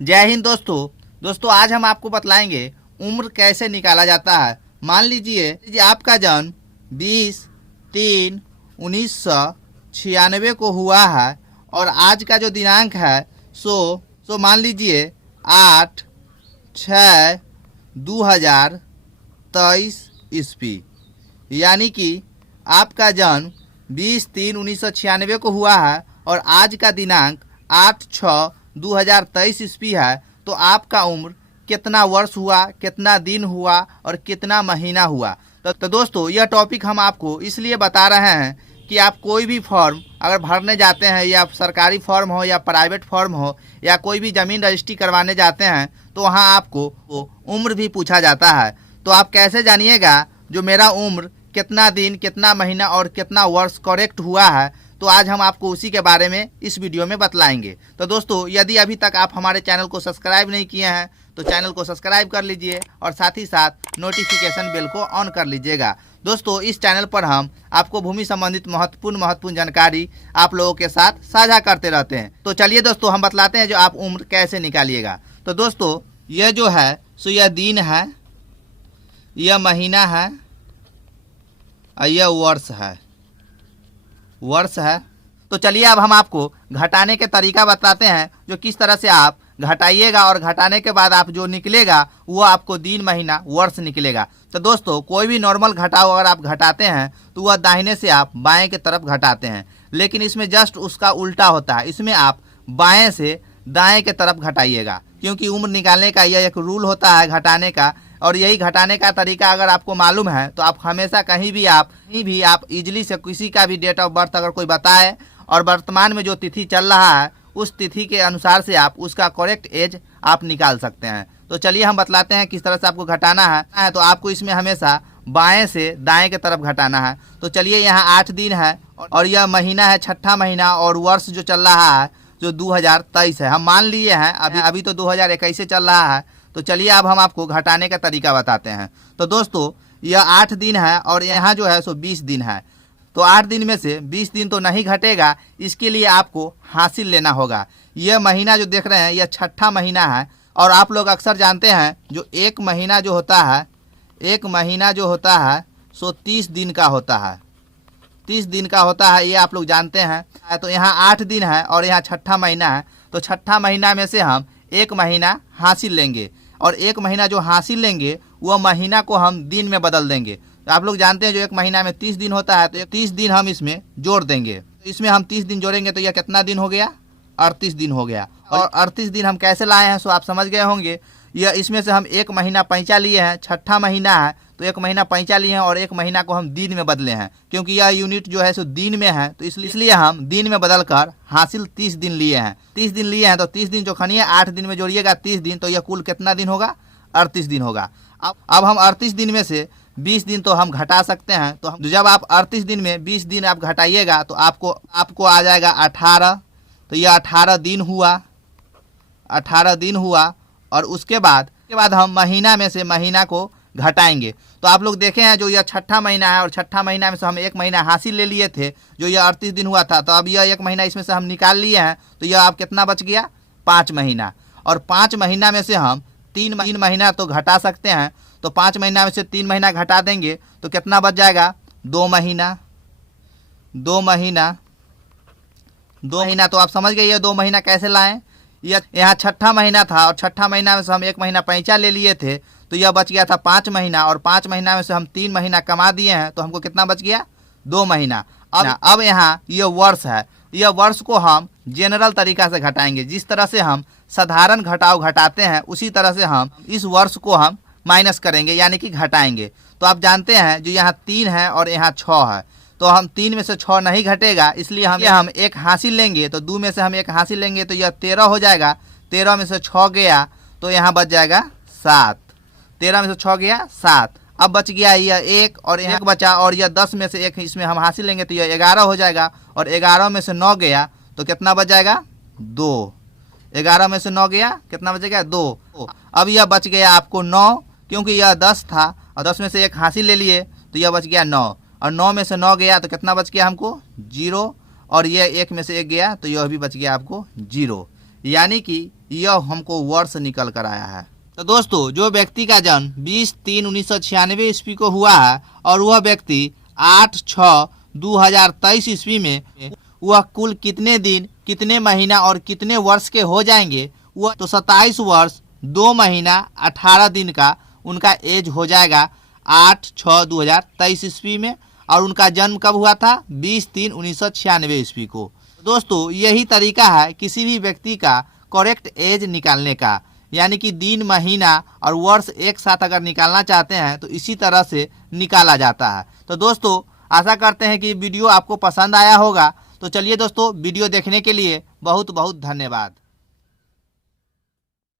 जय हिंद दोस्तों आज हम आपको बतलाएंगे उम्र कैसे निकाला जाता है। मान लीजिए आपका जन्म 20/3/1996 को हुआ है और आज का जो दिनांक है सो मान लीजिए 8/6/2023 ईस्वी, यानी कि आपका जन्म 20/3/1996 को हुआ है और आज का दिनांक 8/6/2023 ईस्वी है। तो आपका उम्र कितना वर्ष हुआ, कितना दिन हुआ और कितना महीना हुआ। तो दोस्तों यह टॉपिक हम आपको इसलिए बता रहे हैं कि आप कोई भी फॉर्म अगर भरने जाते हैं, या सरकारी फॉर्म हो या प्राइवेट फॉर्म हो या कोई भी ज़मीन रजिस्ट्री करवाने जाते हैं, तो वहाँ आपको उम्र भी पूछा जाता है। तो आप कैसे जानिएगा जो मेरा उम्र कितना दिन, कितना महीना और कितना वर्ष करेक्ट हुआ है। तो आज हम आपको उसी के बारे में इस वीडियो में बतलाएंगे। तो दोस्तों यदि अभी तक आप हमारे चैनल को सब्सक्राइब नहीं किए हैं तो चैनल को सब्सक्राइब कर लीजिए और साथ ही साथ नोटिफिकेशन बेल को ऑन कर लीजिएगा। दोस्तों इस चैनल पर हम आपको भूमि संबंधित महत्वपूर्ण जानकारी आप लोगों के साथ साझा करते रहते हैं। तो चलिए दोस्तों हम बतलाते हैं जो आप उम्र कैसे निकालिएगा। तो दोस्तों यह जो है सो यह दिन है, यह महीना है और यह वर्ष है। तो चलिए अब हम आपको घटाने के तरीका बताते हैं जो किस तरह से आप घटाइएगा और घटाने के बाद आप जो निकलेगा वो आपको दिन, महीना, वर्ष निकलेगा। तो दोस्तों कोई भी नॉर्मल घटाव अगर आप घटाते हैं तो वह दाहिने से आप बाएं की तरफ घटाते हैं, लेकिन इसमें जस्ट उसका उल्टा होता है। इसमें आप बाएं से दाएं की तरफ घटाइएगा, क्योंकि उम्र निकालने का यह एक रूल होता है घटाने का। और यही घटाने का तरीका अगर आपको मालूम है तो आप हमेशा कहीं भी आप इजीली से किसी का भी डेट ऑफ बर्थ अगर कोई बताए और वर्तमान में जो तिथि चल रहा है उस तिथि के अनुसार से आप उसका करेक्ट एज आप निकाल सकते हैं। तो चलिए हम बतलाते हैं किस तरह से आपको घटाना है। तो आपको इसमें हमेशा बाएं से दाएं की तरफ घटाना है। तो चलिए यहाँ 8 दिन है और यह महीना है 6ठा महीना और वर्ष जो चल रहा है जो 2023 है। हम मान लिए हैं अभी तो 2021 से चल रहा है। तो चलिए अब हम आपको घटाने का तरीका बताते हैं। तो दोस्तों यह 8 दिन है और यहाँ जो है सो 20 दिन है। तो 8 दिन में से 20 दिन तो नहीं घटेगा, इसके लिए आपको हासिल लेना होगा। यह महीना जो देख रहे हैं यह 6ठा महीना है और आप लोग अक्सर जानते हैं जो एक महीना जो होता है सो 30 दिन का होता है। 30 दिन का होता है, ये आप लोग जानते हैं। तो यहाँ 8 दिन है और यहाँ 6ठा महीना है। तो 6ठा महीना में से हम एक महीना हासिल लेंगे और एक महीना जो हासिल लेंगे वह महीना को हम दिन में बदल देंगे। तो आप लोग जानते हैं जो एक महीना में 30 दिन होता है, तो 30 दिन हम इसमें जोड़ देंगे। तो इसमें हम 30 दिन जोड़ेंगे तो यह कितना दिन हो गया? 38 दिन हो गया। और 38 दिन हम कैसे लाए हैं सो आप समझ गए होंगे। यह इसमें से हम एक महीना पैंचा लिए हैं, 6ठा महीना है तो एक महीना पैंचा लिए हैं और एक महीना को हम दिन में बदले हैं, क्योंकि यह यूनिट जो है सो दिन में है। तो इसलिए हम दिन में बदल कर हासिल 30 दिन लिए हैं। 30 दिन लिए हैं तो 30 दिन जो खनिए 8 दिन में जोड़िएगा 30 दिन, तो यह कुल कितना दिन होगा? 38 दिन होगा। अब हम 38 दिन में से 20 दिन तो हम घटा सकते हैं। तो जब आप 38 दिन में 20 दिन आप घटाइएगा तो आपको आ जाएगा 18। तो यह 18 दिन हुआ, 18 दिन हुआ। और उसके बाद हम महीना में से महीना को घटाएंगे। तो आप लोग देखे हैं जो यह 6ठा महीना है और 6ठा महीना में से हम एक महीना हासिल ले लिए थे जो यह 38 दिन हुआ था। तो अब यह एक महीना इसमें से हम निकाल लिए हैं तो यह अब कितना बच गया? 5 महीना। और 5 महीना में से हम 3 महीना तो घटा सकते हैं। तो 5 महीना में से 3 महीना घटा देंगे तो कितना बच जाएगा? 2 महीना। 2 महीना तो आप समझ गए ये 2 महीना कैसे लाएं। यहाँ 6ठा महीना था और 6ठा महीना में से हम एक महीना पैंचा ले लिए थे तो यह बच गया था 5 महीना। और 5 महीना में से हम 3 महीना कमा दिए हैं तो हमको कितना बच गया? 2 महीना। अब यहाँ यह वर्ष है। यह वर्ष को हम जनरल तरीका से घटाएंगे। जिस तरह से हम साधारण घटाव घटाते हैं उसी तरह से हम इस वर्ष को हम माइनस करेंगे, यानी कि घटाएंगे। तो आप जानते हैं जो यहाँ 3 है और यहाँ 6 है, तो हम 3 में से 6 नहीं घटेगा, इसलिए हम एक हासिल लेंगे। तो 2 में से हम एक हासिल लेंगे तो यह 13 हो जाएगा। 13 में से 6 गया तो यहाँ बच जाएगा 7। 13 में से 6 गया 7। अब बच गया यह 1 और यहाँ बचा, और यह 10 में से 1 इसमें हम हासिल लेंगे तो यह 11 हो जाएगा। और 11 में से 9 गया तो कितना बच जाएगा? 2। 11 में से 9 गया, कितना बचेगा? 2। अब यह बच गया आपको 9, क्योंकि यह 10 था और 10 में से 1 हासिल ले लिए तो यह बच गया 9। और 9 में से 9 गया तो कितना बच गया हमको? 0। और यह 1 में से 1 गया तो यह भी बच गया आपको 0। यानी कि यह हमको वर्ष निकल कर आया है। तो दोस्तों, जो व्यक्ति का जन्म 20/3/1996 ईस्वी को हुआ है और वह व्यक्ति 8/6/2023 ईस्वी में, वह कुल कितने दिन, कितने महीना और कितने वर्ष के हो जाएंगे, वह तो 27 वर्ष 2 महीना 18 दिन का उनका एज हो जाएगा 8/6/2023 ईस्वी में। और उनका जन्म कब हुआ था? 20/3/1996 ईस्वी को। दोस्तों, यही तरीका है किसी भी व्यक्ति का करेक्ट एज निकालने का, यानी कि दिन, महीना और वर्ष एक साथ अगर निकालना चाहते हैं तो इसी तरह से निकाला जाता है। तो दोस्तों, आशा करते हैं कि वीडियो आपको पसंद आया होगा। तो चलिए दोस्तों, वीडियो देखने के लिए बहुत बहुत धन्यवाद।